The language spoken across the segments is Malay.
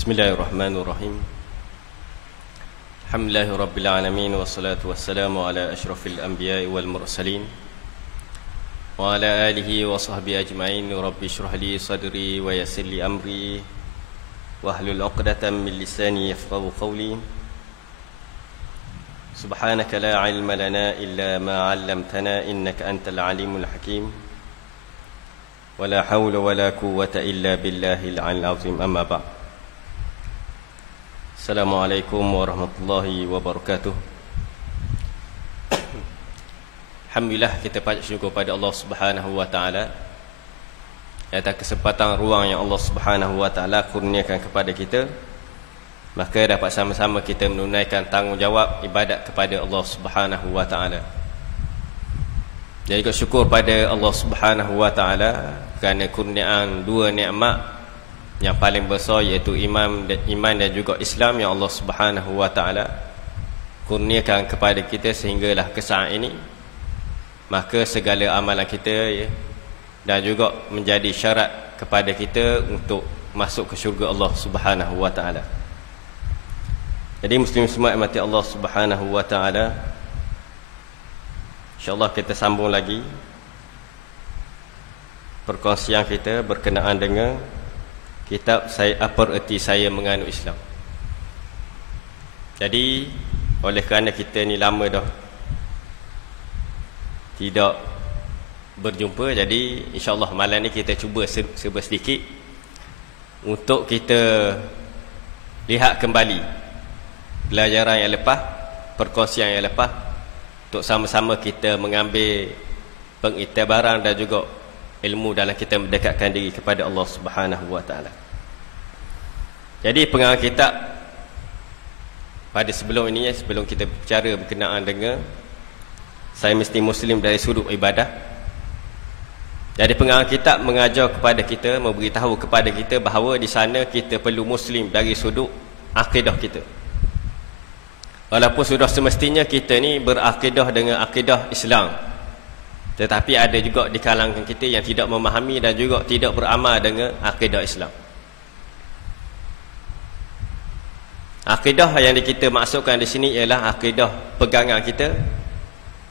Bismillahirrahmanirrahim. Alhamdulillahirabbil alamin wassalatu wassalamu ala asyrafil anbiya'i wal mursalin wa ala alihi wa sahbihi ajma'in. Rabbi shrah li sadri wa yassir li amri wahlul 'uqdatam min lisani yafqahu qawli. Subhanaka la 'ilma lana illa ma 'allamtana innaka antal alimul hakim. Wala hawla wala quwwata illa billahil 'aliyyil 'azim. Amma ba'd. Assalamualaikum warahmatullahi wabarakatuh. Alhamdulillah, kita patut syukur pada Allah Subhanahu wa taala atas kesempatan ruang yang Allah Subhanahu wa taala kurniakan kepada kita, maka dapat sama-sama kita menunaikan tanggungjawab ibadat kepada Allah Subhanahu wa taala. Jadi kita syukur pada Allah Subhanahu wa taala kerana kurniaan dua nikmat yang paling besar, iaitu iman dan juga Islam yang Allah Subhanahu wa taala kurniakan kepada kita sehinggalah ke saat ini. Maka segala amalan kita dan juga menjadi syarat kepada kita untuk masuk ke syurga Allah Subhanahu wa taala. Jadi muslim semua mati Allah Subhanahu wa taala, insya-Allah kita sambung lagi perkongsian kita berkenaan dengan kitab Apa Erti Saya Menganut Islam. Jadi oleh kerana kita ni lama dah tidak berjumpa, jadi insya-Allah malam ni kita cuba sedikit untuk kita lihat kembali pelajaran yang lepas, perkongsian yang lepas, untuk sama-sama kita mengambil pengiktibaran dan juga ilmu dalam kita mendekatkan diri kepada Allah Subhanahu wa taala. Jadi pengarang kitab pada sebelum ini, sebelum kita bicara berkenaan dengan saya mesti muslim dari sudut ibadah. Jadi pengarang kitab mengajar kepada kita, memberitahu kepada kita bahawa di sana kita perlu muslim dari sudut akidah kita. Walaupun sudah semestinya kita ni berakidah dengan akidah Islam, tetapi ada juga di kalangan kita yang tidak memahami dan juga tidak beramal dengan akidah Islam. Akidah yang kita maksudkan di sini ialah akidah pegangan kita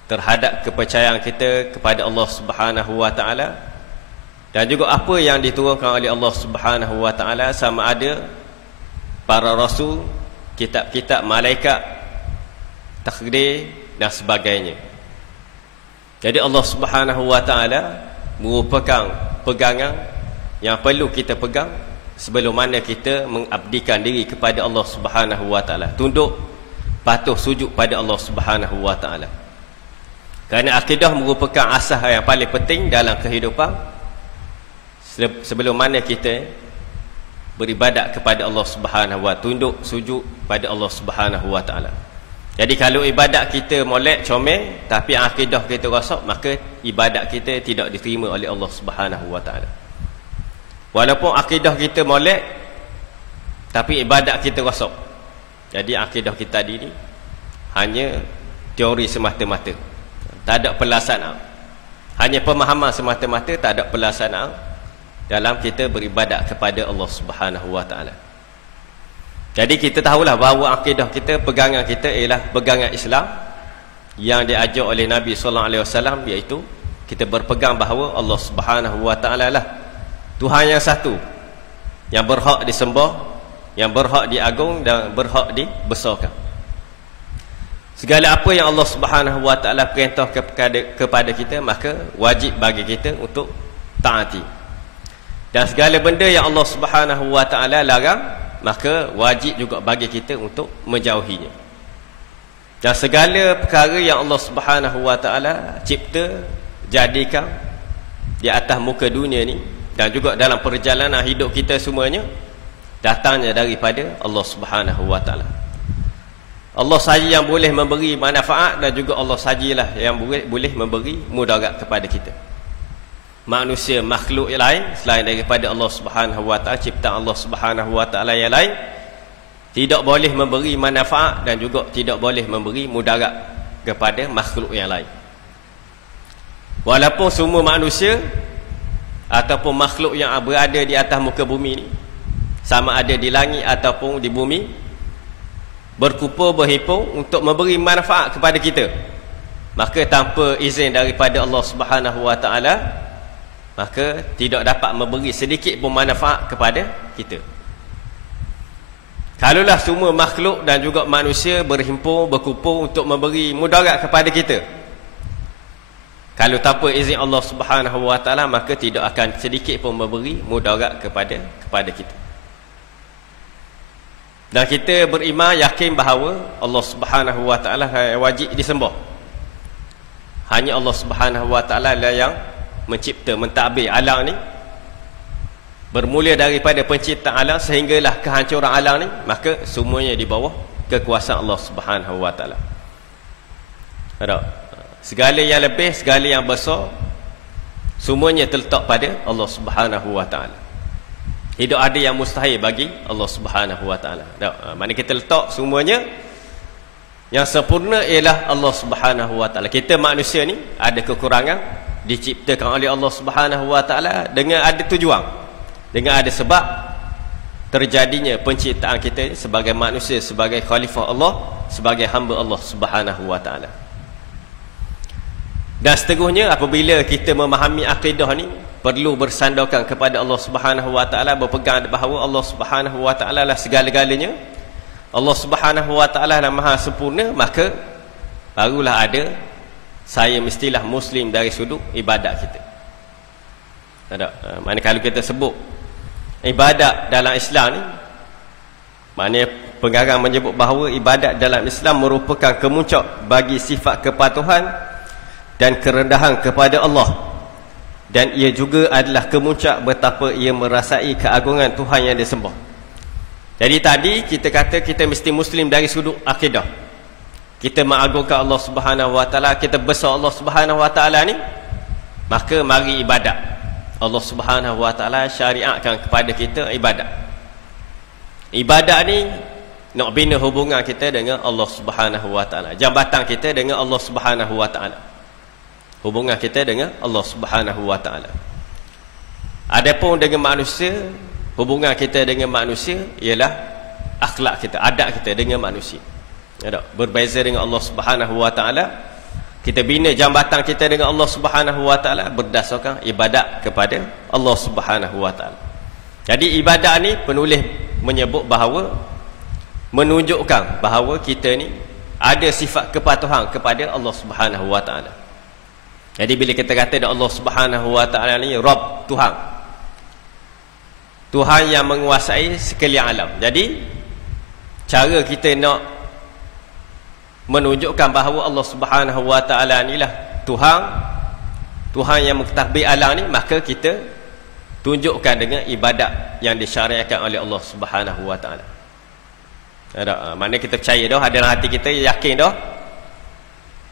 terhadap kepercayaan kita kepada Allah Subhanahu wa taala, dan juga apa yang diturunkan oleh Allah Subhanahu wa taala, sama ada para rasul, kitab-kitab, malaikat, takdir dan sebagainya. Jadi Allah Subhanahu wa taala merupakan pegangan yang perlu kita pegang sebelum mana kita mengabdikan diri kepada Allah Subhanahu wa taala, tunduk, patuh, sujud pada Allah Subhanahu wa taala. Kerana akidah merupakan asas yang paling penting dalam kehidupan sebelum mana kita beribadat kepada Allah Subhanahu wa taala, tunduk, sujud pada Allah Subhanahu wa taala. Jadi kalau ibadat kita molek, comel, tapi akidah kita rosak, maka ibadat kita tidak diterima oleh Allah Subhanahu wa taala. Walaupun akidah kita molek, tapi ibadat kita rosak, jadi akidah kita ini hanya teori semata-mata, tak ada pelaksanaan. Hanya pemahaman semata-mata, tak ada pelaksanaan dalam kita beribadat kepada Allah Subhanahu wa taala. Jadi kita tahulah bahawa akidah kita, pegangan kita ialah pegangan Islam yang diajar oleh Nabi sallallahu alaihi wasallam, iaitu kita berpegang bahawa Allah Subhanahu wa taala lah Tuhan yang satu, yang berhak disembah, yang berhak diagung dan berhak dibesarkan. Segala apa yang Allah Subhanahu wa taala perintah kepada kita, maka wajib bagi kita untuk taati. Dan segala benda yang Allah Subhanahu wa taala larang, maka wajib juga bagi kita untuk menjauhinya. Dan segala perkara yang Allah Subhanahu wa taala cipta, jadikan di atas muka dunia ni, dan juga dalam perjalanan hidup kita semuanya, datangnya daripada Allah Subhanahu wa taala. Allah saja yang boleh memberi manfaat, dan juga Allah sajalah yang boleh memberi mudarat kepada kita. Manusia, makhluk yang lain selain daripada Allah Subhanahu wa taala, ciptaan Allah Subhanahu wa taala yang lain, tidak boleh memberi manfaat dan juga tidak boleh memberi mudarat kepada makhluk yang lain. Walaupun semua manusia ataupun makhluk yang berada di atas muka bumi ni sama ada di langit ataupun di bumi, berkumpul berhimpun untuk memberi manfaat kepada kita, maka tanpa izin daripada Allah Subhanahu wa taala, maka tidak dapat memberi sedikit pun manfaat kepada kita. Kalaulah semua makhluk dan juga manusia berhimpun berkumpul untuk memberi mudarat kepada kita, kalau tanpa izin Allah Subhanahu wa taala, maka tidak akan sedikit pun memberi mudarat kepada kita. Dan kita beriman yakin bahawa Allah Subhanahu wa taala wajib disembah. Hanya Allah Subhanahu wa taala lah yang mencipta, mentadbir alam ni, bermula daripada penciptaan alam sehinggalah kehancuran alam ni, maka semuanya di bawah kekuasaan Allah Subhanahu wa taala. Ada segala yang lebih, segala yang besar, semuanya terletak pada Allah Subhanahu wa taala. Tidak ada yang mustahil bagi Allah Subhanahu wa taala. Mana kita letak semuanya, yang sempurna ialah Allah Subhanahu wa taala. Kita manusia ni ada kekurangan, diciptakan oleh Allah Subhanahu wa taala dengan ada tujuan, dengan ada sebab terjadinya penciptaan kita sebagai manusia, sebagai khalifah Allah, sebagai hamba Allah Subhanahu wa taala. Dan seterusnya, apabila kita memahami akidah ni, perlu bersandarkan kepada Allah Subhanahu wa taala, berpegang bahawa Allah Subhanahu wa taala lah segala-galanya, Allah Subhanahu wa taala lah maha sempurna, maka barulah ada saya mestilah muslim dari sudut ibadat kita. Mana kalau kita sebut ibadat dalam Islam ni, mana pengarang menyebut bahawa ibadat dalam Islam merupakan kemuncak bagi sifat kepatuhan dan kerendahan kepada Allah, dan ia juga adalah kemuncak betapa ia merasai keagungan Tuhan yang disembah. Jadi tadi kita kata kita mesti muslim dari sudut akidah, kita mengagungkan Allah Subhanahu wa taala, kita besar Allah Subhanahu wa taala ni, maka mari ibadat. Allah Subhanahu wa taala syariatkan kepada kita ibadat. Ibadat ni nak bina hubungan kita dengan Allah Subhanahu wa taala, jambatan kita dengan Allah Subhanahu wa taala, hubungan kita dengan Allah Subhanahu wa taala. Adapun dengan manusia, hubungan kita dengan manusia ialah akhlak kita, adab kita dengan manusia. Berbeza dengan Allah Subhanahu wa taala, kita bina jambatan kita dengan Allah Subhanahu wa taala berdasarkan ibadat kepada Allah Subhanahu wa taala. Jadi ibadat ni penulis menyebut bahawa, menunjukkan bahawa kita ni ada sifat kepatuhan kepada Allah Subhanahu wa taala. Jadi bila kita kata Allah Subhanahu wa taala ni Rabb, Tuhan, Tuhan yang menguasai sekalian alam. Jadi cara kita nak menunjukkan bahawa Allah Subhanahu wa taala inilah Tuhan, Tuhan yang mentadbir alam ni, maka kita tunjukkan dengan ibadat yang disyariatkan oleh Allah Subhanahu wa taala. Mana kita percaya dah, ada dalam hati kita, yakin dah,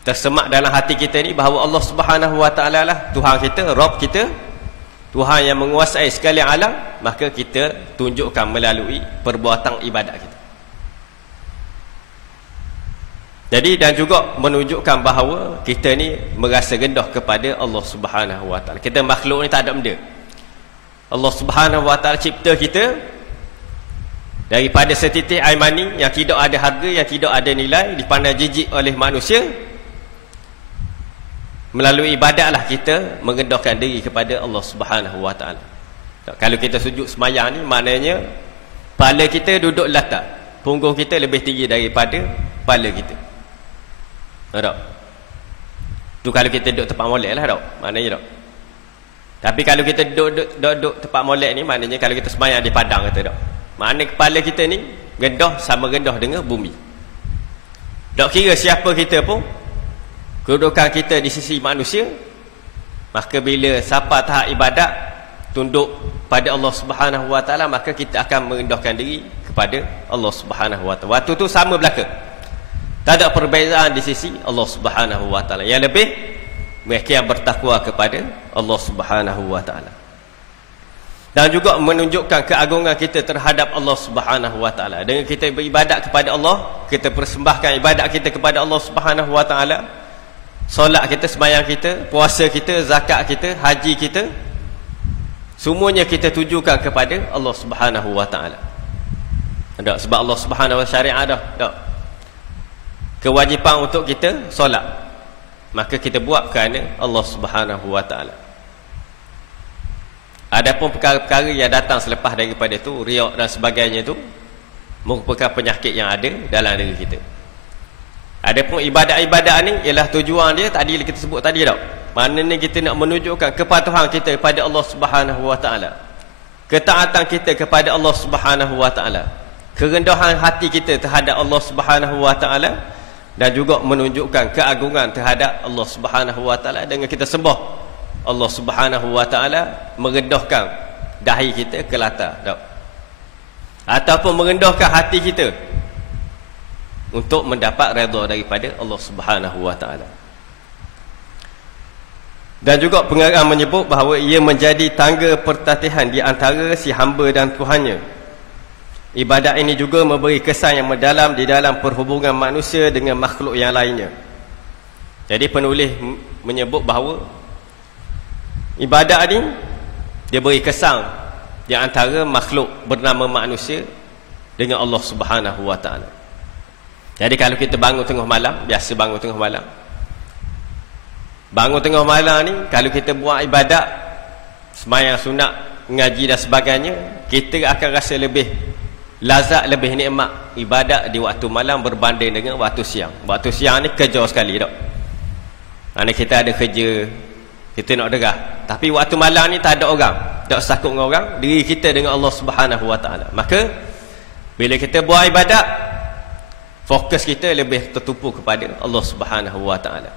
tersemak dalam hati kita ni bahawa Allah Subhanahu wa taala lah Tuhan kita, Rabb kita, Tuhan yang menguasai sekalian alam, maka kita tunjukkan melalui perbuatan ibadat kita. Jadi dan juga menunjukkan bahawa kita ni merasa rendah kepada Allah Subhanahu wa taala. Kita makhluk ni tak ada benda. Allah Subhanahu wa taala cipta kita daripada setitik air mani yang tidak ada harga, yang tidak ada nilai, dipandang jijik oleh manusia. Melalui ibadatlah kita merendahkan diri kepada Allah Subhanahu wa taala. Kalau kita sujud sembahyang ni, maknanya kepala kita duduk latar, punggung kita lebih tinggi daripada kepala kita. Tak? Tu kalau kita duduk tempat molek lah, tak? Maknanya tak? Tapi kalau kita duduk tempat molek ni, maknanya kalau kita sembahyang di padang, kata tak? Maknanya kepala kita ni rendah sama rendah dengan bumi. Tak kira siapa kita pun, kedudukan kita di sisi manusia, maka bila sampai tahap ibadat, tunduk pada Allah Subhanahu wa taala, maka kita akan merendahkan diri kepada Allah Subhanahu wa taala. Waktu tu sama belaka. Tak ada perbezaan di sisi Allah Subhanahu wa taala. Yang lebih, mereka yang bertakwa kepada Allah Subhanahu wa taala. Dan juga menunjukkan keagungan kita terhadap Allah Subhanahu wa taala. Dengan kita beribadat kepada Allah, kita persembahkan ibadat kita kepada Allah Subhanahu wa taala, solat kita, sembahyang kita, puasa kita, zakat kita, haji kita, semuanya kita tujukan kepada Allah Subhanahu wa taala. Tak? Sebab Allah Subhanahu wa taala syariat dah. Tak? Kewajipan untuk kita solat, maka kita buat kerana Allah Subhanahu wa taala. Adapun perkara-perkara yang datang selepas daripada itu, riak dan sebagainya itu, merupakan penyakit yang ada dalam diri kita. Adapun ibadat-ibadat ni ialah tujuan dia tadi kita sebut tadi tak? Maknanya kita nak menunjukkan kepatuhan kita kepada Allah Subhanahu wa taala, ketaatan kita kepada Allah Subhanahu wa taala, kerendahan hati kita terhadap Allah Subhanahu wa taala, dan juga menunjukkan keagungan terhadap Allah Subhanahu wa taala dengan kita sembah Allah Subhanahu wa taala, merendahkan dahi kita ke latar, tak? Ataupun merendahkan hati kita untuk mendapat redha daripada Allah Subhanahu wa taala. Dan juga pengarang menyebut bahawa ia menjadi tangga pertatihan di antara si hamba dan Tuhannya. Ibadat ini juga memberi kesan yang mendalam di dalam perhubungan manusia dengan makhluk yang lainnya. Jadi penulis menyebut bahawa ibadat ni dia beri kesan di antara makhluk bernama manusia dengan Allah Subhanahu wa taala. Jadi kalau kita bangun tengah malam, biasa bangun tengah malam. Bangun tengah malam ni kalau kita buat ibadat, sembahyang sunat, ngaji dan sebagainya, kita akan rasa lebih lazat, lebih nikmat ibadat di waktu malam berbanding dengan waktu siang. Waktu siang ni kerja sekali tak? Mana kita ada kerja, kita nak derah. Tapi waktu malam ni tak ada orang, tak sakut dengan orang, diri kita dengan Allah Subhanahu wa taala. Maka bila kita buat ibadat, fokus kita lebih tertumpu kepada Allah Subhanahu wa taala.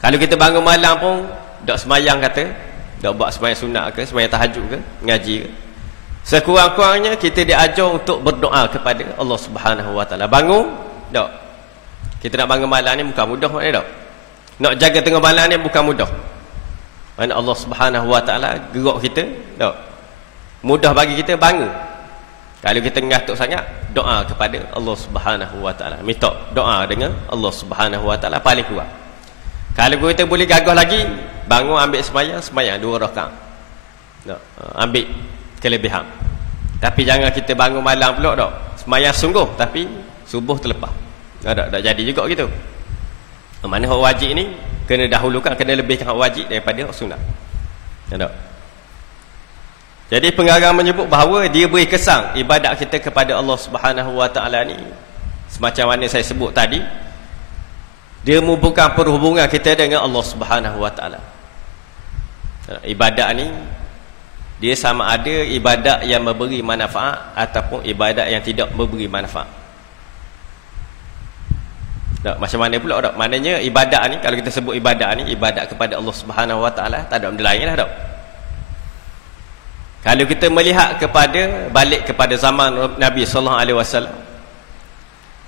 Kalau kita bangun malam pun tak semayang kata, tak buat semayang sunat ke, semayang tahajud ke, ngaji ke, sekurang-kurangnya kita diajar untuk berdoa kepada Allah Subhanahu wa taala. Bangun tak? Kita nak bangun malam ni bukan mudah maknanya tak? Nak jaga tengah malam ni bukan mudah. Mana Allah Subhanahu wa taala gerak kita, tak? Mudah bagi kita bangun. Kalau kita ngantuk sangat, doa kepada Allah Subhanahu wa taala. Minta doa dengan Allah Subhanahu wa taala paling kuat. Kalau kita boleh gagah lagi, bangun ambil sembahyang 2 rakaat. Tak? Ambil kelebihan. Tapi jangan kita bangun malam pula tak? Sembahyang sungguh tapi subuh terlepas. Tak jadi juga gitu. Mana hak wajib ni kena dahulukan, kena lebihkan hak wajib daripada hak sunat. Tak? Jadi pengarang menyebut bahawa dia beri kesan ibadat kita kepada Allah Subhanahu wa taala ni semacam mana saya sebut tadi, dia membuka perhubungan kita dengan Allah Subhanahu wa taala. Ibadat ni dia sama ada ibadat yang memberi manfaat ataupun ibadat yang tidak memberi manfaat. Tak, macam mana pula tak? Maknanya ibadat ni, kalau kita sebut ibadat ni ibadat kepada Allah Subhanahu wa taala, tak ada benda lain lah tak? Kalau kita melihat balik kepada zaman Nabi sallallahu alaihi wasallam,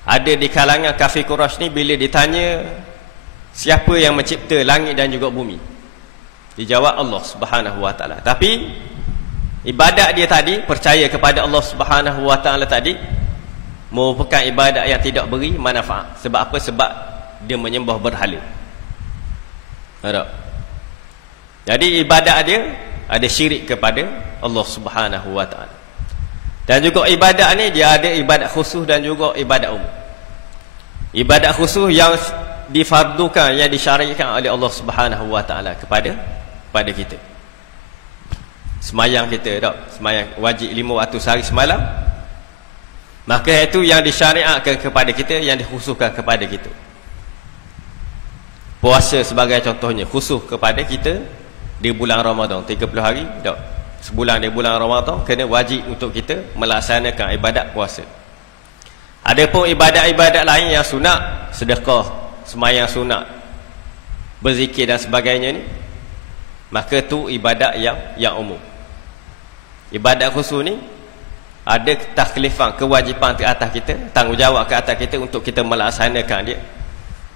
ada di kalangan kafir Quraisy ni bila ditanya siapa yang mencipta langit dan juga bumi, dijawab Allah Subhanahu wa taala. Tapi ibadat dia tadi, percaya kepada Allah Subhanahu wa taala tadi, merupakan ibadat yang tidak beri manfaat. Sebab apa? Sebab dia menyembah berhala. Tak? Jadi ibadat dia ada syirik kepada Allah Subhanahu wa taala. Dan juga ibadat ni dia ada ibadat khusus dan juga ibadat umum. Ibadat khusus yang difardukan, yang disyariatkan oleh Allah Subhanahu wa taala kepada kita. Semayang kita tak? Semayang wajib 5 waktu sehari semalam. Maka itu yang disyariatkan kepada kita, yang dikhususkan kepada kita. Puasa sebagai contohnya khusus kepada kita di bulan Ramadan 30 hari tak? Sebulan di bulan Ramadan kena wajib untuk kita melaksanakan ibadat puasa. Adapun ibadat-ibadat lain yang sunat, sedekah, semayang sunat, berzikir dan sebagainya ni, maka tu ibadat yang umum. Ibadat khusus ni ada taklifan, kewajipan ke atas kita, tanggungjawab ke atas kita untuk kita melaksanakan dia.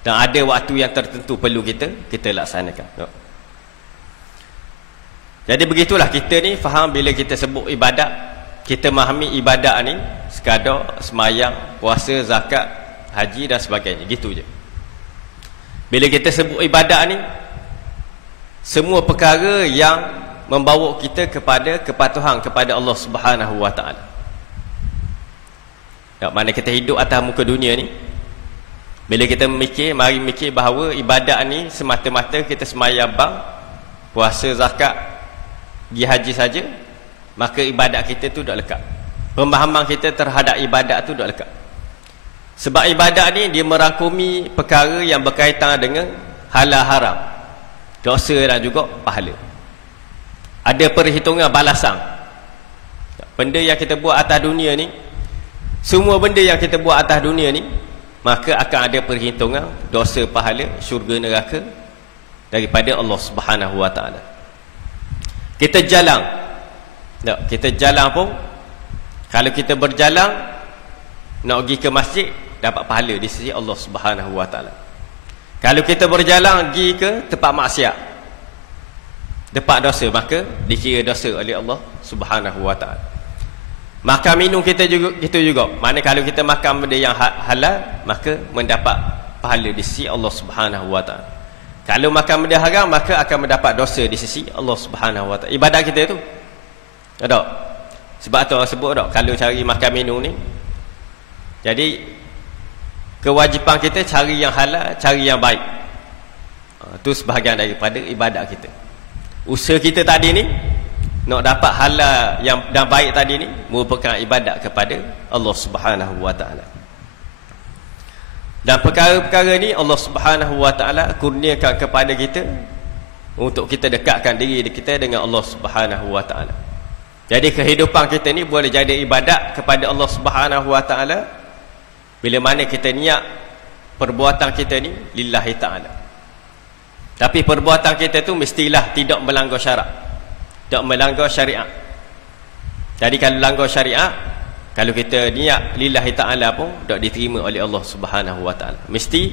Dan ada waktu yang tertentu perlu kita laksanakan. Tak? Jadi begitulah kita ni faham bila kita sebut ibadat, kita memahami ibadat ni sekadar semayang, puasa, zakat, haji dan sebagainya, gitu je. Bila kita sebut ibadat ni, semua perkara yang membawa kita kepada kepatuhan kepada Allah Subhanahu wa taala. Mana kita hidup atas muka dunia ni, bila kita mari mikir bahawa ibadat ni semata-mata kita sembahyang bang, puasa, zakat, pergi haji saja, maka ibadat kita tu dah lekat. Pemahaman kita terhadap ibadat tu dah lekat. Sebab ibadat ni dia merangkumi perkara yang berkaitan dengan halal haram, dosa dan juga pahala. Ada perhitungan balasan. Benda yang kita buat atas dunia ni, semua benda yang kita buat atas dunia ni, maka akan ada perhitungan dosa, pahala, syurga, neraka daripada Allah Subhanahu wa taala. Kita jalan, kita jalan pun, kalau kita berjalan nak pergi ke masjid, dapat pahala di sisi Allah Subhanahu wa taala. Kalau kita berjalan pergi ke tempat maksiat, dapat dosa, maka dikira dosa oleh Allah Subhanahu wa taala. Makan minum kita juga gitu juga. Mana kalau kita makan benda yang halal, maka mendapat pahala di sisi Allah Subhanahu wa taala. Kalau makan benda haram, maka akan mendapat dosa di sisi Allah Subhanahu wa taala. Ibadat kita tu. Tak? Sebab tu orang sebut tak, kalau cari makan minum ni, jadi kewajipan kita cari yang halal, cari yang baik. Itu sebahagian daripada ibadat kita. Usaha kita tadi ni nak dapat halal yang dan baik tadi ni merupakan ibadat kepada Allah Subhanahu wa taala. Dan perkara-perkara ni Allah Subhanahu wa taala kurniakan kepada kita untuk kita dekatkan diri kita dengan Allah Subhanahu wa taala. Jadi kehidupan kita ni boleh jadi ibadat kepada Allah Subhanahu wa taala bila mana kita niat perbuatan kita ni lillahi taala. Tapi perbuatan kita tu mestilah tidak melanggar syarak, tak melanggar syariat. Jadi kalau langgar syariat, kalau kita niat lillahi ta'ala pun tak diterima oleh Allah Subhanahu wa ta'ala. Mesti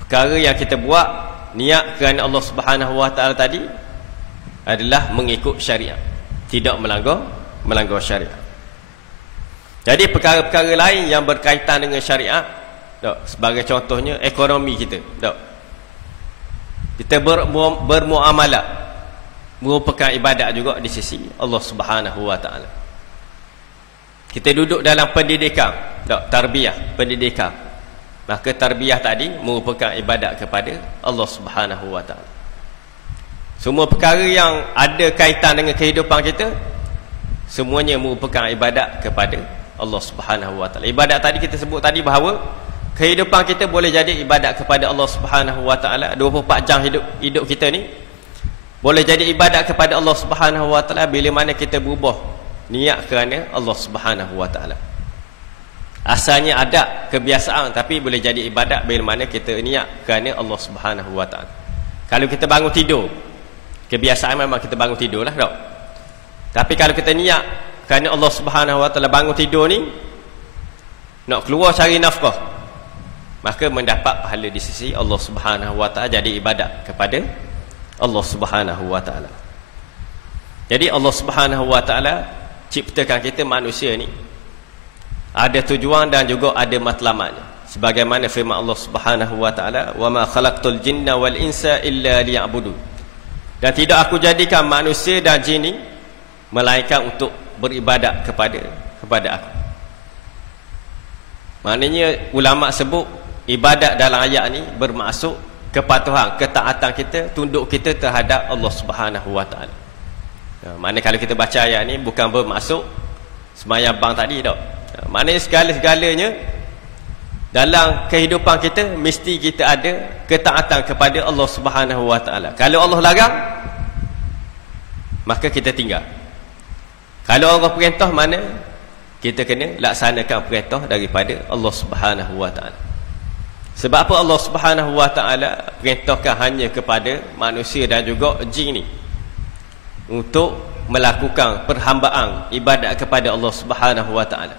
perkara yang kita buat niat kerana Allah Subhanahu wa ta'ala tadi adalah mengikut syariat, tidak melanggar syariat. Jadi perkara-perkara lain yang berkaitan dengan syariat, tak, sebagai contohnya ekonomi kita, tak, kita bermuamalah merupakan ibadat juga di sisi Allah Subhanahu wa taala. Kita duduk dalam pendidikan, tak, tarbiyah, pendidikan, maka tarbiyah tadi merupakan ibadat kepada Allah Subhanahu wa taala. Semua perkara yang ada kaitan dengan kehidupan kita, semuanya merupakan ibadat kepada Allah Subhanahu wa taala. Ibadat tadi kita sebut tadi bahawa kehidupan kita boleh jadi ibadat kepada Allah Subhanahu wa taala. 24 jam hidup kita ni boleh jadi ibadat kepada Allah Subhanahu wa taala bila mana kita berubah niat kerana Allah Subhanahu wa taala. Asalnya ada kebiasaan, tapi boleh jadi ibadat bila mana kita niat kerana Allah Subhanahu wa taala. Kalau kita bangun tidur, kebiasaan memang kita bangun tidur lah, tak? Tapi kalau kita niat kerana Allah Subhanahu wa taala, bangun tidur ni nak keluar cari nafkah, maka mendapat pahala di sisi Allah Subhanahu wa taala, jadi ibadat kepada Allah Subhanahu wa taala. Jadi Allah Subhanahu wa taala ciptakan kita manusia ni ada tujuan dan juga ada matlamatnya. Sebagaimana firman Allah Subhanahu wa taala, "Wa ma khalaqtul jinna wal insa illa liya'budun." Dan tidak aku jadikan manusia dan jin ni melainkan untuk beribadat kepada aku. Maknanya ulama sebut ibadat dalam ayat ni bermaksud kepatuhan, ketaatan kita, tunduk kita terhadap Allah Subhanahu wa taala. Maknanya kalau kita baca ayat ni bukan bermaksud sembahyang bang tadi, tak. Maknanya segala-segalanya dalam kehidupan kita mesti kita ada ketaatan kepada Allah Subhanahu wa taala. Kalau Allah larang, maka kita tinggal. Kalau Allah perintah, mana kita kena laksanakan perintah daripada Allah Subhanahu wa taala. Sebab apa Allah Subhanahu wa taala perintahkan hanya kepada manusia dan juga jin ni untuk melakukan perhambaan ibadat kepada Allah Subhanahu wa taala.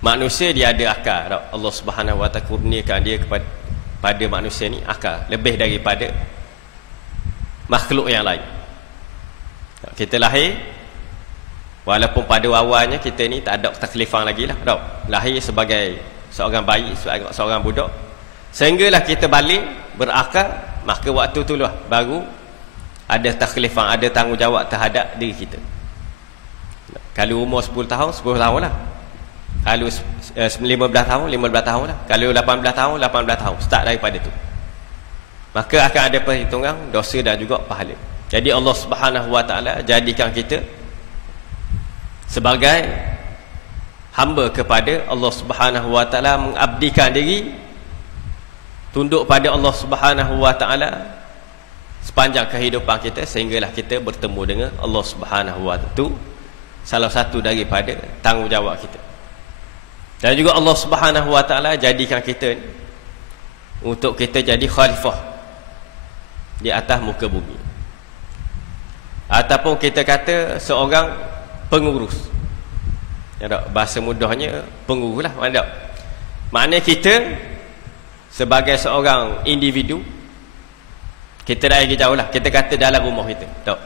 Manusia dia ada akal, tak? Allah Subhanahu wa taala kurniakan dia kepada manusia ni akal lebih daripada makhluk yang lain. Kita lahir, walaupun pada awalnya kita ni tak ada taklifan lagi lah, tak? Lahir sebagai seorang bayi, seorang budak, sehinggalah kita balik berakal, maka waktu itulah baru ada taklifan, ada tanggungjawab terhadap diri kita. Kalau umur 10 tahun, 10 tahun lah. Kalau 15 tahun, 15 tahun lah. Kalau 18 tahun, 18 tahun. Start daripada tu. Maka akan ada perhitungan dosa dan juga pahala. Jadi Allah Subhanahu Wa Taala jadikan kita sebagai hamba kepada Allah Subhanahu Wa Taala, mengabdikan diri, tunduk pada Allah Subhanahu Wa Taala sepanjang kehidupan kita, sehinggalah kita bertemu dengan Allah Subhanahu Wa Taala. Itu salah satu daripada tanggungjawab kita. Dan juga Allah Subhanahu Wa Taala jadikan kita untuk kita jadi khalifah di atas muka bumi, ataupun kita kata seorang pengurus. Ya tak? Bahasa mudahnya pengurus lah. Maknanya kita sebagai seorang individu, kita dah pergi jauh lah. Kita kata dalam rumah kita, tak?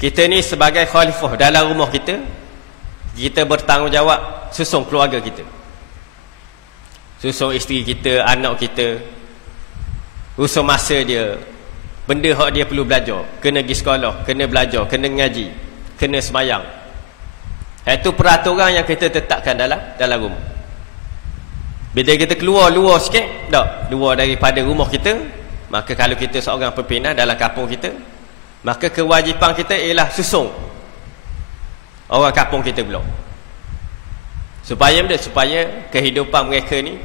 Kita ni sebagai khalifah dalam rumah kita, kita bertanggungjawab susung keluarga kita, susung isteri kita, anak kita, susung masa dia, benda hak dia perlu belajar, kena pergi sekolah, kena belajar, kena ngaji, kena semayang. Itu peraturan yang kita tetapkan dalam rumah. Bila kita keluar luar sikit, tak, luar daripada rumah kita, maka kalau kita seorang pimpinan dalam kampung kita, maka kewajipan kita ialah susung orang kampung kita pula, supaya kehidupan mereka ni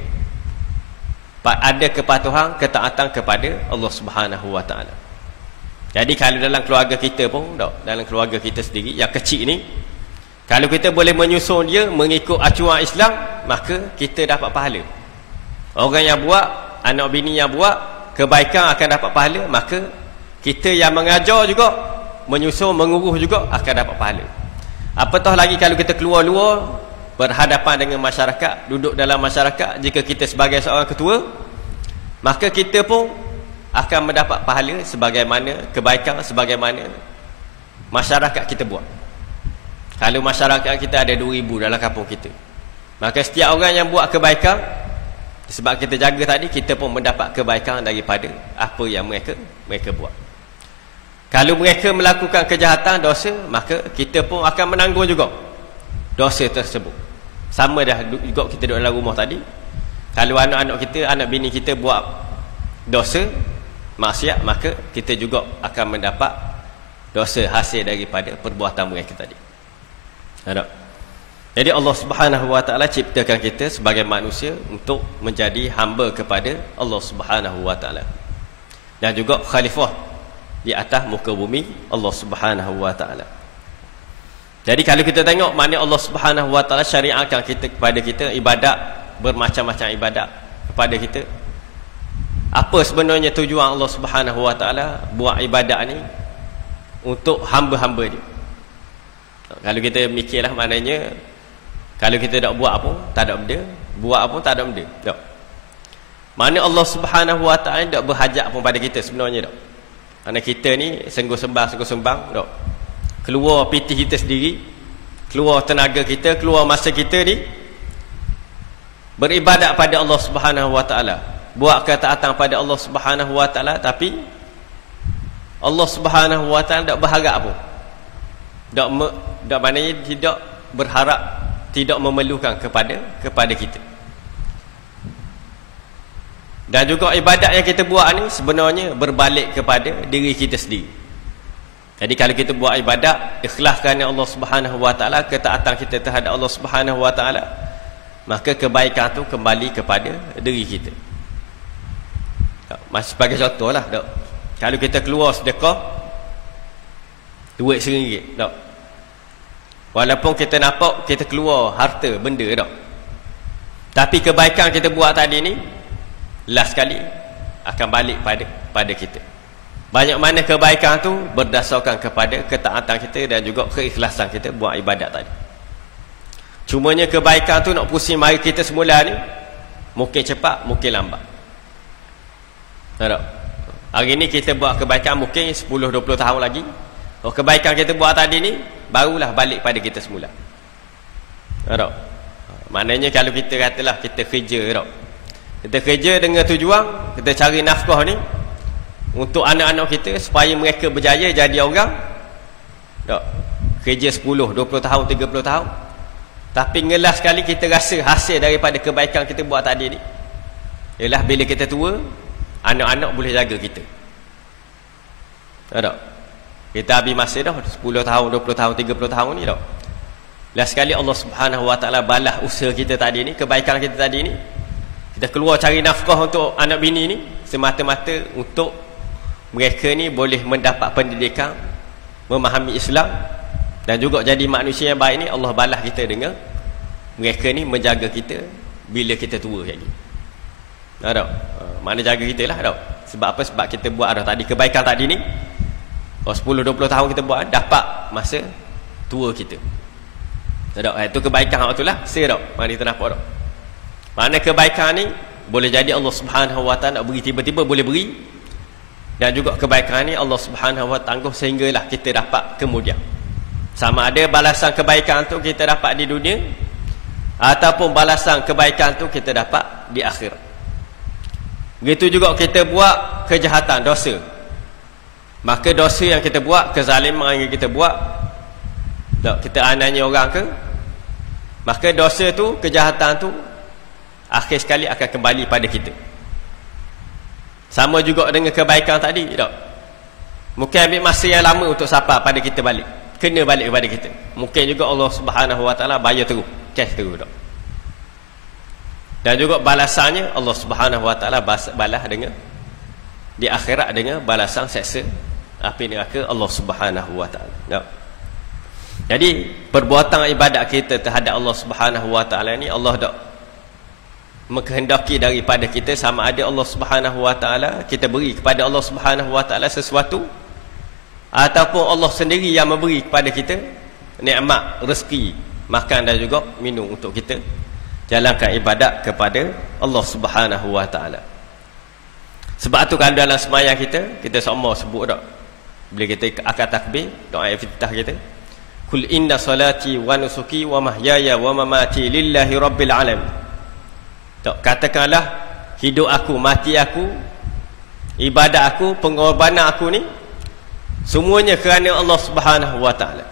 ada kepatuhan, ketaatan kepada Allah Subhanahu Wa Taala. Jadi kalau dalam keluarga kita pun, dalam keluarga kita sendiri yang kecil ni, kalau kita boleh menyusun dia mengikut acuan Islam, maka kita dapat pahala. Orang yang buat, anak bini yang buat kebaikan akan dapat pahala, maka kita yang mengajar juga, menyusun, mengurus juga akan dapat pahala. Apatah lagi kalau kita keluar luar, berhadapan dengan masyarakat, duduk dalam masyarakat, jika kita sebagai seorang ketua, maka kita pun akan mendapat pahala sebagaimana kebaikan, sebagaimana masyarakat kita buat. Kalau masyarakat kita ada 2,000 dalam kampung kita, maka setiap orang yang buat kebaikan, sebab kita jaga tadi, kita pun mendapat kebaikan daripada apa yang mereka buat. Kalau mereka melakukan kejahatan, dosa, maka kita pun akan menanggung juga dosa tersebut. Sama dah juga kita duduk dalam rumah tadi. Kalau anak-anak kita, anak bini kita buat dosa, maksiat, maka kita juga akan mendapat dosa hasil daripada perbuatan mereka tadi. Ada. Jadi Allah Subhanahu Wa Taala ciptakan kita sebagai manusia untuk menjadi hamba kepada Allah Subhanahu Wa Taala, dan juga khalifah di atas muka bumi Allah Subhanahu Wa Taala. Jadi kalau kita tengok mana Allah Subhanahu Wa Taala syariatkan kita kepada kita ibadat, bermacam-macam ibadat kepada kita. Apa sebenarnya tujuan Allah Subhanahu Wa Taala buat ibadat ni? Untuk hamba-hamba dia. Kalau kita mikirlah, maknanya kalau kita tak buat apa, tak ada benda, buat apa, tak ada benda, tak. Mana Allah Subhanahu Wa Taala tak berhajat pun pada kita sebenarnya, tak. Kerana kita ni sungguh sembang, tak. Keluar pitih kita sendiri, keluar tenaga kita, keluar masa kita ni beribadat pada Allah Subhanahu Wa Taala, buat ketaatan pada Allah Subhanahu Wa Taala, tapi Allah Subhanahu Wa Taala tak berharap pun, tak maknanya tidak berharap, tidak memerlukan kepada kita. Dan juga ibadat yang kita buat ni sebenarnya berbalik kepada diri kita sendiri. Jadi kalau kita buat ibadat ikhlas kerana Allah Subhanahu Wa Taala, ketaatan kita terhadap Allah Subhanahu Wa Taala, maka kebaikan tu kembali kepada diri kita. Masih sebagai contohlah, tak. Kalau kita keluar sedekah duit RM1, tak. Walaupun kita nampak kita keluar harta benda, tak. Tapi kebaikan kita buat tadi ni last sekali akan balik pada kita. Banyak mana kebaikan tu berdasarkan kepada ketaatan kita dan juga keikhlasan kita buat ibadat tadi. Cumanya kebaikan tu nak pusing mari kita semula ni, mungkin cepat, mungkin lambat. Tak. Hari ni kita buat kebaikan mungkin 10-20 tahun lagi, kebaikan kita buat tadi ni barulah balik pada kita semula. Tak. Maknanya kalau kita katalah kita kerja, tak. Kita kerja dengan tujuan kita cari nafkah ni, untuk anak-anak kita supaya mereka berjaya jadi orang tak kerja 10, 20 tahun, 30 tahun, tapi ngelas sekali kita rasa hasil daripada kebaikan kita buat tadi ni ialah bila kita tua, anak-anak boleh jaga kita. Tak? Kita habis masa dah 10 tahun, 20 tahun, 30 tahun ni tak. Last sekali Allah Subhanahu Wa Taala balas usaha kita tadi ni, kebaikan kita tadi ni. Kita keluar cari nafkah untuk anak bini ni semata-mata untuk mereka ni boleh mendapat pendidikan, memahami Islam dan juga jadi manusia yang baik ni. Allah balas kita dengan mereka ni menjaga kita bila kita tua lagi. Tak? Mana jaga kita lah tak? Sebab apa? Sebab kita buat dah tadi kebaikan tadi ni. 10-20 tahun kita buat, dapat masa tua kita. Tak? Itu kebaikan waktu lah. Saya tak? Mana kita nampak tak? Mana kebaikan ni boleh jadi Allah Subhanahu Wa Taala nak beri, tiba-tiba boleh beri. Dan juga kebaikan ni Allah Subhanahu Wa Taala tangguh sehinggalah kita dapat kemudian. Sama ada balasan kebaikan tu kita dapat di dunia ataupun balasan kebaikan tu kita dapat di akhirat. Begitu juga kita buat kejahatan, dosa. Maka dosa yang kita buat, kezaliman yang kita buat, tak, kita aniaya orang ke, maka dosa tu, kejahatan tu akhir sekali akan kembali pada kita. Sama juga dengan kebaikan tadi tak? Mungkin ambil masa yang lama untuk sampai pada kita balik, kena balik kepada kita. Mungkin juga Allah Subhanahu Wa Taala bayar terus, cash terus tak? Dan juga balasannya Allah Subhanahu Wa Taala balas dengan di akhirat dengan balasan seksa api neraka Allah Subhanahu Wa Taala. Tak? Jadi perbuatan ibadat kita terhadap Allah Subhanahu Wa Taala ni Allah tak menghendaki daripada kita, sama ada Allah Subhanahu Wa Taala kita beri kepada Allah Subhanahu Wa Taala sesuatu ataupun Allah sendiri yang memberi kepada kita nikmat, rezeki, makan dan juga minum untuk kita jalankan ibadat kepada Allah Subhanahu Wa Taala. Sebab tu kalau dalam sembahyang kita semua sebut tak, bila kita akan takbir, doa iftitah kita, kul inna salati wa nusuki wa mahyaya wa mamati lillahi rabbil alamin. Tak, katakanlah hidup aku, mati aku, ibadat aku, pengorbanan aku ni semuanya kerana Allah Subhanahu Wa Taala.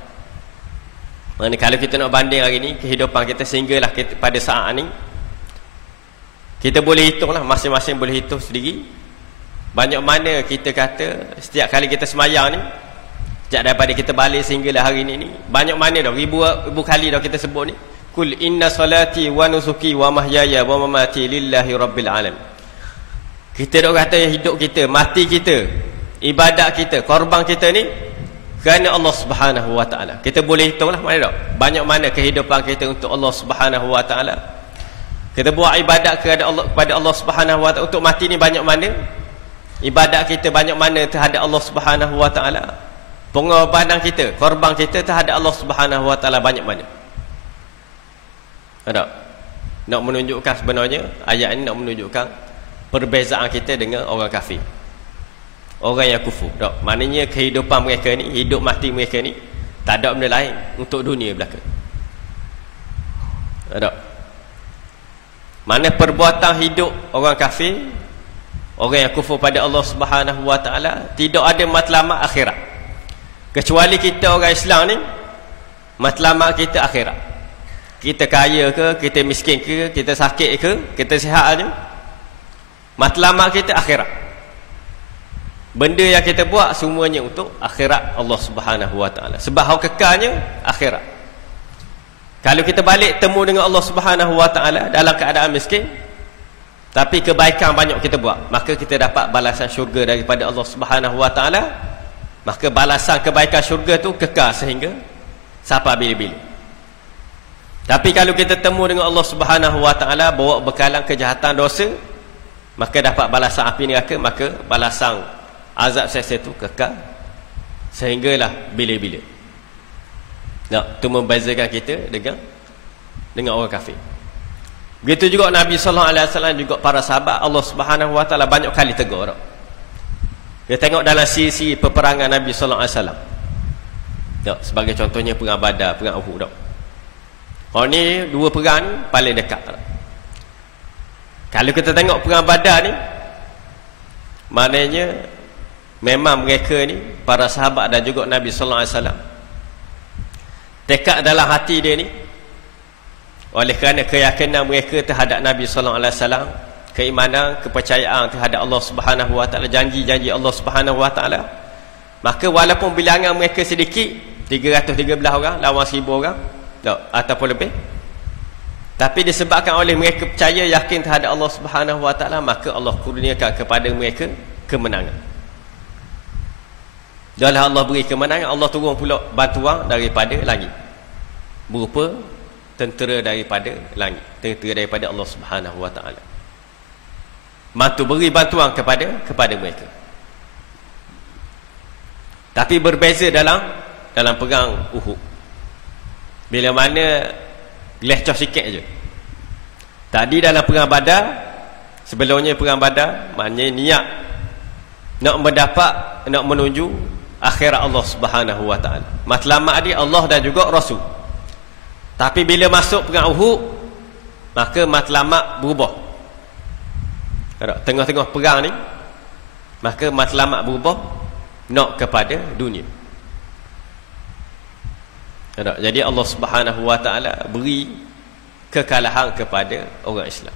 Mana kalau kita nak banding hari ni kehidupan kita sehinggalah kita, pada saat ni kita boleh hitunglah, masing-masing boleh hitung sendiri banyak mana kita kata setiap kali kita semayang ni, sejak daripada kita balik sehinggalah hari ni banyak mana dah, ribu kali dah kita sebut ni, kul inna salati wa nusuki wa mahyaya wa mamati lillahi rabbil alamin. Kita dah kata hidup kita, mati kita, ibadat kita, korban kita ni kerana Allah Subhanahu Wa Taala. Kita boleh hitunglah mana tak, banyak mana kehidupan kita untuk Allah Subhanahu Wa Taala. Kita buat ibadat kepada Allah Subhanahu Wa Taala untuk mati ni banyak mana, ibadat kita banyak mana terhadap Allah Subhanahu Wa Taala, pengorbanan kita, korban kita terhadap Allah Subhanahu Wa Taala banyak mana. Ada nak menunjukkan sebenarnya ayat ini nak menunjukkan perbezaan kita dengan orang kafir, orang yang kufur. Tak, maknanya kehidupan mereka ni, hidup mati mereka ni tak ada benda lain untuk dunia belaka. Tak. Mana perbuatan hidup orang kafir, orang yang kufur pada Allah Subhanahu Wa Taala, tidak ada matlamat akhirat. Kecuali kita orang Islam ni, matlamat kita akhirat. Kita kaya ke, kita miskin ke, kita sakit ke, kita sihat aja, matlamat kita akhirat. Benda yang kita buat semuanya untuk akhirat Allah Subhanahu Wa Taala. Sebab hak kekalnya akhirat. Kalau kita balik temu dengan Allah Subhanahu Wa Taala dalam keadaan miskin, tapi kebaikan banyak kita buat, maka kita dapat balasan syurga daripada Allah Subhanahu Wa Taala. Maka balasan kebaikan syurga tu kekal sehingga sampai bila-bila. Tapi kalau kita temu dengan Allah Subhanahu Wa Taala bawa bekalan kejahatan dosa, maka dapat balasan api neraka, maka balasan azab seksa itu kekal sehinggalah bila-bila. Nah, itu membezakan kita dengan orang kafir. Begitu juga Nabi sallallahu alaihi wasallam, juga para sahabat Allah Subhanahu Wa Taala banyak kali tegur. Dia tengok dalam sisi peperangan Nabi sallallahu alaihi wasallam. Tak, sebagai contohnya perang Badar, perang Uhud tak. Oh ni dua perang ni paling dekat. Kalau kita tengok perang Badar ni, maknanya memang mereka ni para sahabat dan juga Nabi sallallahu alaihi wasallam tekad dalam hati dia ni, oleh kerana keyakinan mereka terhadap Nabi sallallahu alaihi wasallam, keimanan, kepercayaan terhadap Allah Subhanahu wa taala, janji-janji Allah Subhanahu wa taala, maka walaupun bilangan mereka sedikit, 313 orang lawan 1000 orang ataupun lebih, tapi disebabkan oleh mereka percaya yakin terhadap Allah Subhanahu wa taala, maka Allah kurniakan kepada mereka kemenangan. Dalam Allah beri kemenangan, Allah turun pula bantuan daripada langit berupa tentera daripada langit, tentera daripada Allah Subhanahu wa taala. Beri bantuan kepada mereka. Tapi berbeza dalam perang Uhud. Bila mana leceh sikit je. Tadi dalam perang Badar, sebelumnya perang Badar, maknanya niat nak menuju akhirat Allah Subhanahu wa taala. Matlamat dia Allah dan juga Rasul. Tapi bila masuk perang Uhud, maka matlamat berubah. Tengah-tengah perang ni, maka matlamat berubah nak kepada dunia. Jadi Allah Subhanahu wa taala beri kekalahan kepada orang Islam.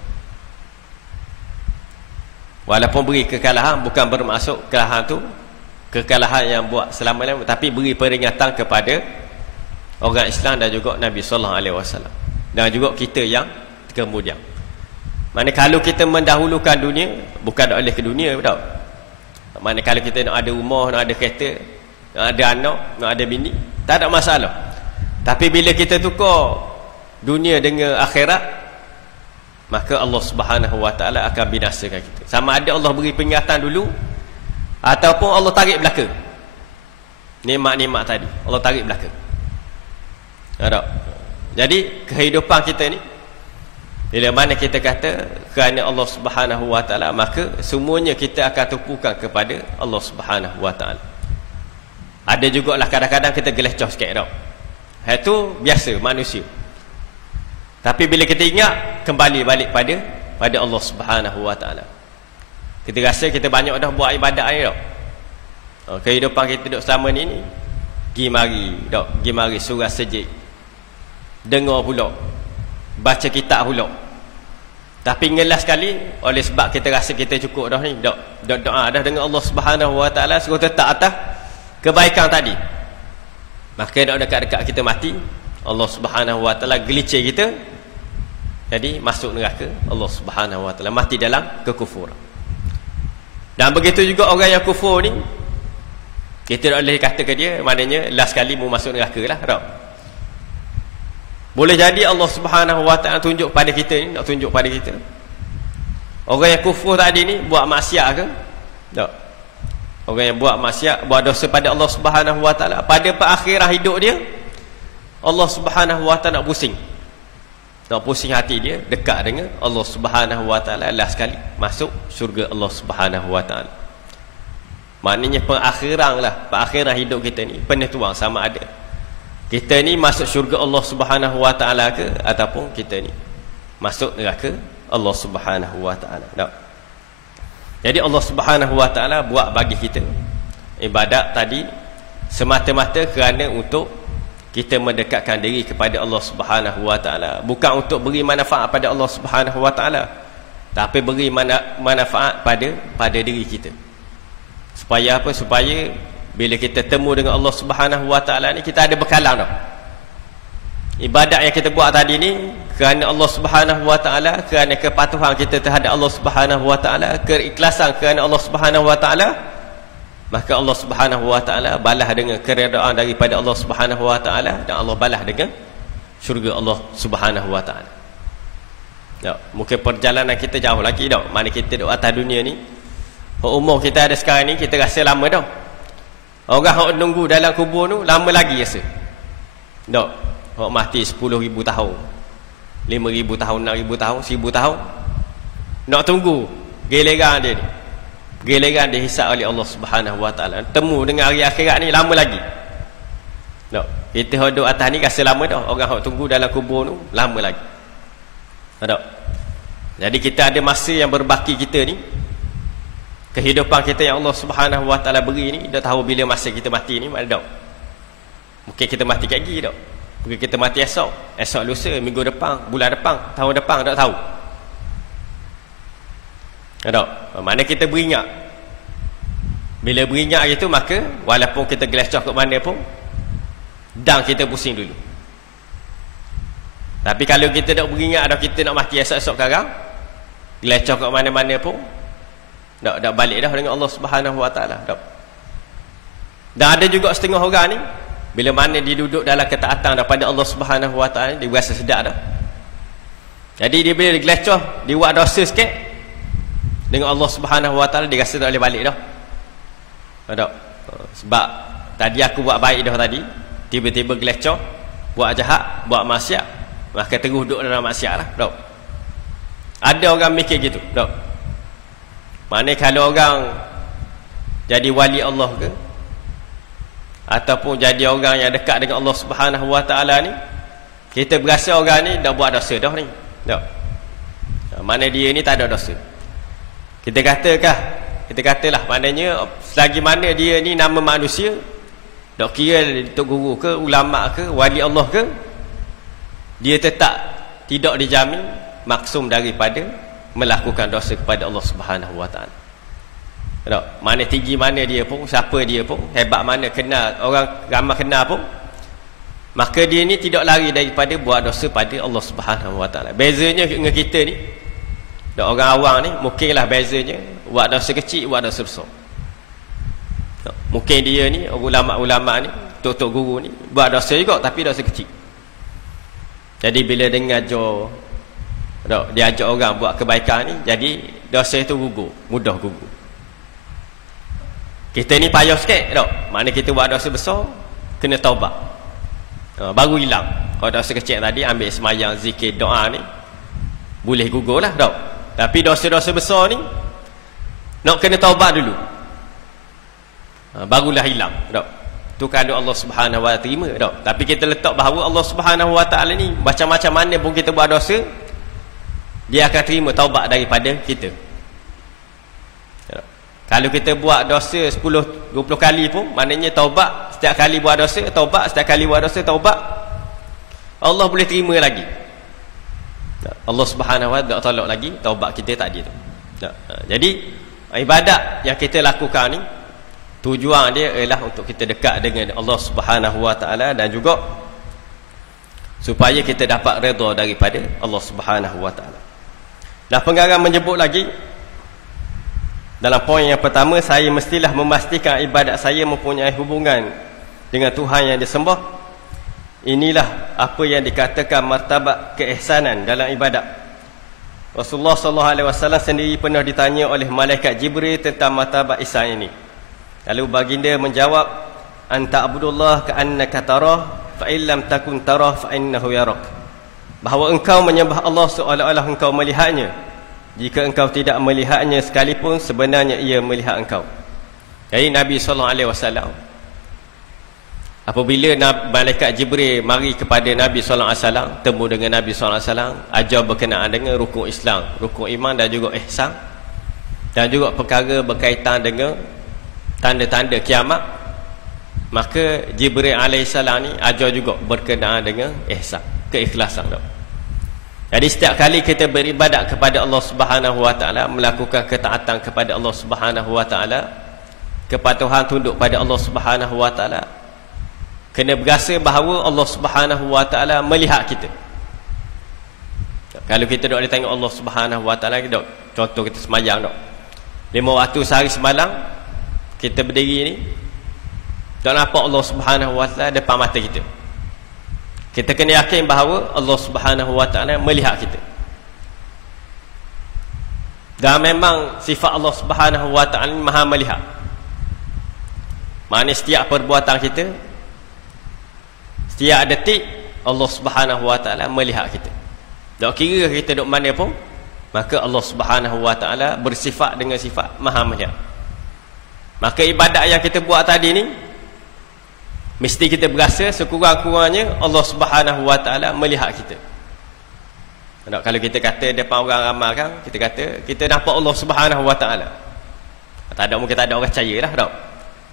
Walaupun beri kekalahan, bukan bermaksud kekalahan tu kekalahan yang buat selama-lamanya, tapi beri peringatan kepada orang Islam dan juga Nabi sallallahu alaihi wasallam dan juga kita yang kemudian. Mana kalau kita mendahulukan dunia, bukan oleh ke dunia tau. Mana kalau kita nak ada rumah, nak ada kereta, nak ada anak, nak ada bini, tak ada masalah. Tapi bila kita tukar dunia dengan akhirat, maka Allah Subhanahu wa taala akan binasakan kita. Sama ada Allah beri peringatan dulu ataupun Allah tarik belakang. Nikmat-nikmat tadi Allah tarik belakang. Jadi kehidupan kita ni, bila mana kita kata kerana Allah Subhanahu wa taala, maka semuanya kita akan tumpukan kepada Allah Subhanahu wa taala. Ada jugalah kadang-kadang kita geleceh sikit tau. Itu biasa manusia. Tapi bila kita ingat, kembali balik pada Allah Subhanahu wa taala. Kita rasa kita banyak dah buat ibadat ni tau. Kehidupan kita duk selama ni pergi mari surah sejid, dengar pula, baca kitab pula. Tapi ngelas sekali, oleh sebab kita rasa kita cukup dah ni, doa dah dengan Allah Subhanahu wa taala, suruh tetap atas kebaikan tadi, maka dah dekat-dekat kita mati, Allah Subhanahu wa taala gelicir kita, jadi masuk neraka Allah Subhanahu wa taala, mati dalam kekufuran. Dan begitu juga orang yang kufur ni, kita tak boleh kata ke dia, maknanya last kali mu masuk neraka lah tak? Boleh jadi Allah Subhanahu wa taala tunjuk pada kita ni, nak tunjuk pada kita orang yang kufur tadi ni buat maksiat ke tak? Orang yang buat maksiat, buat dosa pada Allah Subhanahu wa taala, pada perakhiran hidup dia Allah Subhanahu wa taala nak pusing hati dia, dekat dengan Allah Subhanahu wa taala, last sekali masuk syurga Allah Subhanahu wa taala. Maknanya perakhiran hidup kita ni penentuan sama ada kita ni masuk syurga Allah Subhanahu wa taala ke, ataupun kita ni masuk neraka Allah Subhanahu wa taala. Jadi Allah Subhanahu wa taala buat bagi kita ibadat tadi semata-mata kerana untuk kita mendekatkan diri kepada Allah Subhanahu wa taala, bukan untuk beri manfaat pada Allah Subhanahu wa taala, tapi beri manfaat pada diri kita. Supaya apa? Supaya bila kita temu dengan Allah Subhanahu wa taala ni, kita ada bekalan dah. Ibadat yang kita buat tadi ni kerana Allah Subhanahu wa taala, kerana kepatuhan kita terhadap Allah Subhanahu wa taala, keikhlasan kerana Allah Subhanahu wa taala, maka Allah Subhanahu wa taala balas dengan keredaan daripada Allah Subhanahu wa taala, dan Allah balas dengan syurga Allah Subhanahu wa taala. Mungkin perjalanan kita jauh lagi dah. Mana kita duduk atas dunia ni, umur kita ada sekarang ni, kita rasa lama dah. Orang hok nunggu dalam kubur tu lama lagi rasa. Tak. Hok mati 10,000 tahun, 5,000 tahun, 6,000 tahun, 1,000 tahun. Nak tunggu giliran dia ni. Giliran dihisap oleh Allah Subhanahu wa taala. Temu dengan hari akhirat ni lama lagi. Tak. Kita hok duduk atas ni rasa lama dah. Orang hok tunggu dalam kubur tu lama lagi. Tak. Jadi kita ada masa yang berbaki kita ni. kehidupan kita yang Allah Subhanahu Wa Taala beri ni, dah tahu bila masa kita mati ni, mana tahu. Mungkin kita mati kat gigi tak. Mungkin kita mati esok lusa, minggu depan, bulan depan, tahun depan, tak tahu. Tak. Mana kita beringat. Bila beringat gitu, maka walaupun kita gelecoh ke mana pun, dan kita pusing dulu. Tapi kalau kita tak beringat dah kita nak mati esok-esok sekarang, gelecoh kat mana-mana pun dak balik dah dengan Allah Subhanahu Wa Taala. Dan ada juga setengah orang ni, bila mana dia duduk dalam ketaatan daripada Allah Subhanahu Wa Taala, dia rasa sedap dah. Jadi dia bila dia gelecoh, dia buat dosa sikit dengan Allah Subhanahu Wa Taala, dia rasa tak boleh balik dah. Tak. Sebab tadi aku buat baik dah tadi, tiba-tiba gelecoh, buat jahat, buat maksiat, maka terus duduk dalam maksiat lah. Tak. Ada orang mikir gitu. Tak. Mana kalau orang jadi wali Allah ke, ataupun jadi orang yang dekat dengan Allah Subhanahu Wa Taala ni, kita berasa orang ni dah buat dosa dah ni. Tak. Mana dia ni tak ada dosa. Kita katalah, maknanya selagi mana dia ni nama manusia, tak kira Tok Guru ke, ulama ke, wali Allah ke, dia tetap tidak dijamin maksum daripada melakukan dosa kepada Allah Subhanahu Wa Taala. Tak? Mana tinggi mana dia pun, siapa dia pun, hebat mana kenal, orang ramai kenal pun, maka dia ni tidak lari daripada buat dosa pada Allah Subhanahu Wa Taala. Bezanya dengan kita ni, tak, orang awam ni, mungkinlah bezanya buat dosa kecil, buat dosa besar. Tak? Mungkin dia ni, ulama-ulama ni, tok-tok guru ni, buat dosa juga tapi dosa kecil. Jadi bila dengar dia ajak orang buat kebaikan ni, jadi dosa itu mudah gugur. Kita ni payah sikit tak? Mana kita buat dosa besar, kena taubat, baru hilang. Kalau dosa kecil tadi, ambil semayang, zikir, doa ni, boleh gugur lah tak? Tapi dosa-dosa besar ni nak kena taubat dulu, barulah hilang tak? Tu kalau Allah Subhanahu Wa Taala terima tak? Tapi kita letak bahawa Allah Subhanahu Wa Taala ni, macam-macam mana pun kita buat dosa, dia akan terima taubat daripada kita. Tak? Kalau kita buat dosa 10-20 kali pun, maknanya taubat setiap kali buat dosa, taubat setiap kali buat dosa, taubat, Allah boleh terima lagi. Tak? Allah Subhanahu Wa Taala tak tolak lagi taubat kita tadi tu. Tak? Jadi ibadat yang kita lakukan ni, tujuan dia ialah untuk kita dekat dengan Allah Subhanahu Wa Taala, dan juga supaya kita dapat redha daripada Allah Subhanahu Wa Taala. Dan pengarang menyebut lagi dalam poin yang pertama, saya mestilah memastikan ibadat saya mempunyai hubungan dengan Tuhan yang disembah. Inilah apa yang dikatakan martabat keihsanan dalam ibadat. Rasulullah SAW sendiri pernah ditanya oleh malaikat Jibril tentang martabat ihsan ini. Lalu baginda menjawab, anta abudullah ka'annaka tarah, fa illam takun tarah fa innahu yarak. Bahawa engkau menyembah Allah seolah-olah engkau melihatnya. Jika engkau tidak melihatnya sekalipun, sebenarnya ia melihat engkau. Jadi Nabi SAW, apabila malaikat Jibril mari kepada Nabi SAW, temu dengan Nabi SAW, ajar berkenaan dengan rukun Islam, rukun iman dan juga ihsan, dan juga perkara berkaitan dengan tanda-tanda kiamat, maka Jibril AS ni ajar juga berkenaan dengan ihsan, keikhlasan. Jadi setiap kali kita beribadat kepada Allah Subhanahu Wa Taala, melakukan ketaatan kepada Allah Subhanahu Wa Taala, kepatuhan tunduk pada Allah Subhanahu Wa Taala, kena berasa bahawa Allah Subhanahu Wa Taala melihat kita. Kalau kita dok tengok Allah Subhanahu Wa Taala, contoh kita semayang 5 waktu sehari semalam, kita berdiri ni, tak nampak Allah Subhanahu Wa Taala depan mata kita. Kita kena yakin bahawa Allah Subhanahu Wa Taala melihat kita. Dan memang sifat Allah Subhanahu Wa Taala ni maha melihat. Maknanya setiap perbuatan kita, setiap detik, Allah Subhanahu Wa Taala melihat kita. Tak kira kita duduk mana pun, maka Allah Subhanahu Wa Taala bersifat dengan sifat maha melihat. Maka ibadat yang kita buat tadi ni, mesti kita berasa sekurang-kurangnya Allah Subhanahu Wa Taala melihat kita. Kalau kita kata depan orang ramai kan, kita kata kita nampak Allah Subhanahu Wa Taala. Tak ada, mungkin tak ada orang percaya lah tak.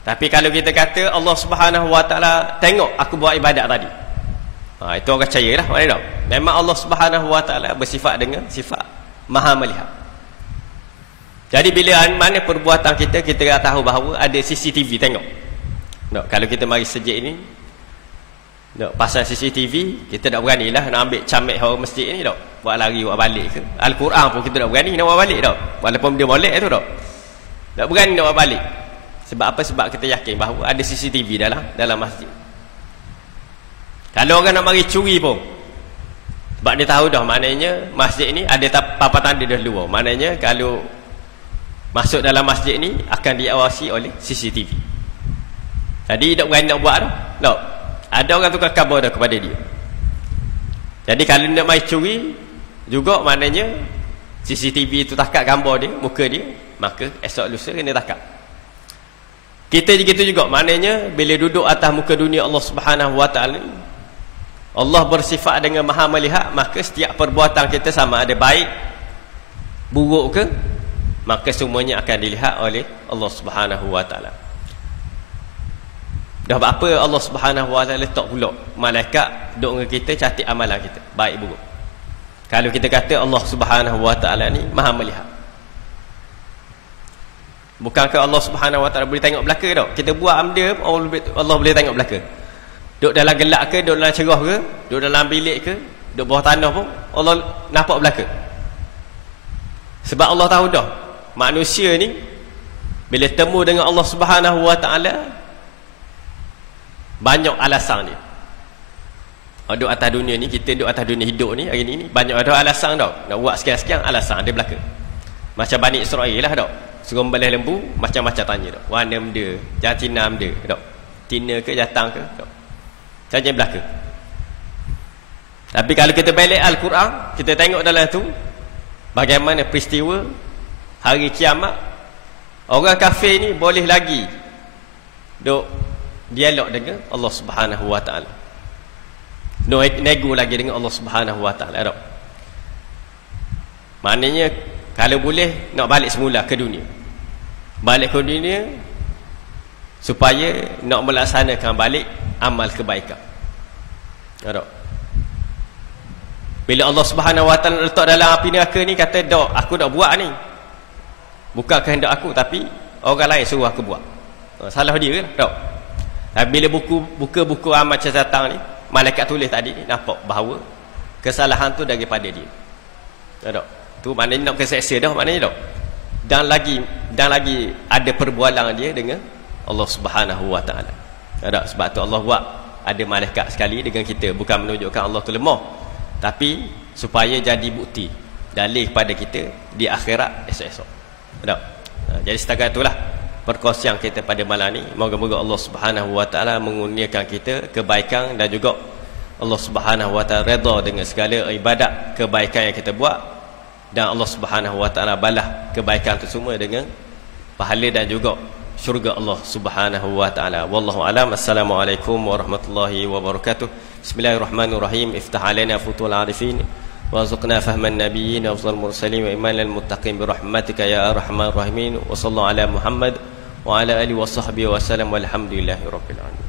Tapi kalau kita kata Allah Subhanahu Wa Taala tengok aku buat ibadat tadi, itu orang percaya lah. Mana tak? Memang Allah Subhanahu Wa Taala bersifat dengan sifat maha melihat. Jadi bila mana perbuatan kita, kita dah tahu bahawa ada CCTV tengok. Tak? Kalau kita mari sejak ini, tak, pasal CCTV, kita tak beranilah nak ambil camek orang masjid ni tak. Buat lari, buat balik ke. Al-Quran pun kita tak berani nak buat balik tak. Walaupun dia molek tu tak. Tak berani nak buat balik. Sebab apa? Sebab kita yakin bahawa ada CCTV dalam masjid. Kalau orang nak mari curi pun, sebab dia tahu dah maknanya masjid ni ada papan tanda dah luar. Maknanya kalau masuk dalam masjid ni akan diawasi oleh CCTV. Jadi tak berani nak buat dah. Tak. Ada orang tukar khabar dah kepada dia. Jadi kalau nak mari curi juga maknanya CCTV tu takat gambar dia, muka dia, maka esok lusa kena takat. Kita begitu juga, maknanya bila duduk atas muka dunia Allah Subhanahu Wa Taala, Allah bersifat dengan maha melihat, maka setiap perbuatan kita sama ada baik buruk ke, maka semuanya akan dilihat oleh Allah Subhanahu Wa Taala. Dah apa Allah Subhanahu Wa Taala letak pula malaikat duk dengan kita catat amalan kita, baik buruk. Kalau kita kata Allah Subhanahu Wa Taala ni maha melihat, bukankah Allah Subhanahu Wa Taala boleh tengok belaka tak? Kita buat benda Allah boleh tengok belaka. Duduk dalam gelap ke, duduk dalam cerah ke, duduk dalam bilik ke, duduk bawah tanah pun Allah nampak belaka. Sebab Allah tahu dah manusia ni bila temu dengan Allah Subhanahu Wa Taala banyak alasan dia. Duduk atas dunia ni, kita duduk atas dunia hidup ni hari ni banyak ada alasan tau. Nak buat sekian-sekian alasan ada belaka. Macam Bani Israel lah tau. Suruh membelah lembu, macam-macam tanya tak. Warna benda, jantina benda tak. Tina ke, jatang ke tak. Tanya belaka. Tapi kalau kita balik Al-Quran, kita tengok dalam tu bagaimana peristiwa hari kiamat. Orang kafir ni boleh lagi duk dialog dengan Allah Subhanahu Wa Taala, nego lagi dengan Allah Subhanahu Wa Taala tak. Maknanya kalau boleh nak balik semula ke dunia, balik ke dunia supaya nak melaksanakan balik amal kebaikan. Tak? Bila Allah Subhanahu Wa Taala letak dalam api neraka ni, kata dak aku dak buat ni, bukan kehendak aku tapi orang lain suruh aku buat. Salah dia ke tak? Tapi bila buka buku amal catatan ni, malaikat tulis tadi ni, nampak bahawa kesalahan tu daripada dia. Tak? Tu maknanya nak keseksa dah, maknanya tak. Dan lagi ada perbualan dia dengan Allah Subhanahu Wa Taala. Tak? Sebab tu Allah buat ada malaikat sekali dengan kita, bukan menunjukkan Allah tu lemah, tapi supaya jadi bukti dalil kepada kita di akhirat esok-esok. Tak? Jadi setakat itulah perkongsian kita pada malam ni. Moga-moga Allah Subhanahu Wa Taala mengurniakan kita kebaikan dan juga Allah Subhanahu Wa Taala redha dengan segala ibadat kebaikan yang kita buat, dan Allah Subhanahu Wa Taala balas kebaikan itu semua dengan pahala dan juga syurga Allah Subhanahu Wa Taala. Wallahu alam. Assalamualaikum warahmatullahi wabarakatuh. Bismillahirrahmanirrahim. Iftah alaina futul arifin warzuqna fahman nabiyyin wa afdal mursalin wa iman lil muttaqin bi rahmatika ya arhamar rahimin. Wa sallallahu ala Muhammad wa ala alihi wa sahbihi wa sallam walhamdulillahi rabbil alamin.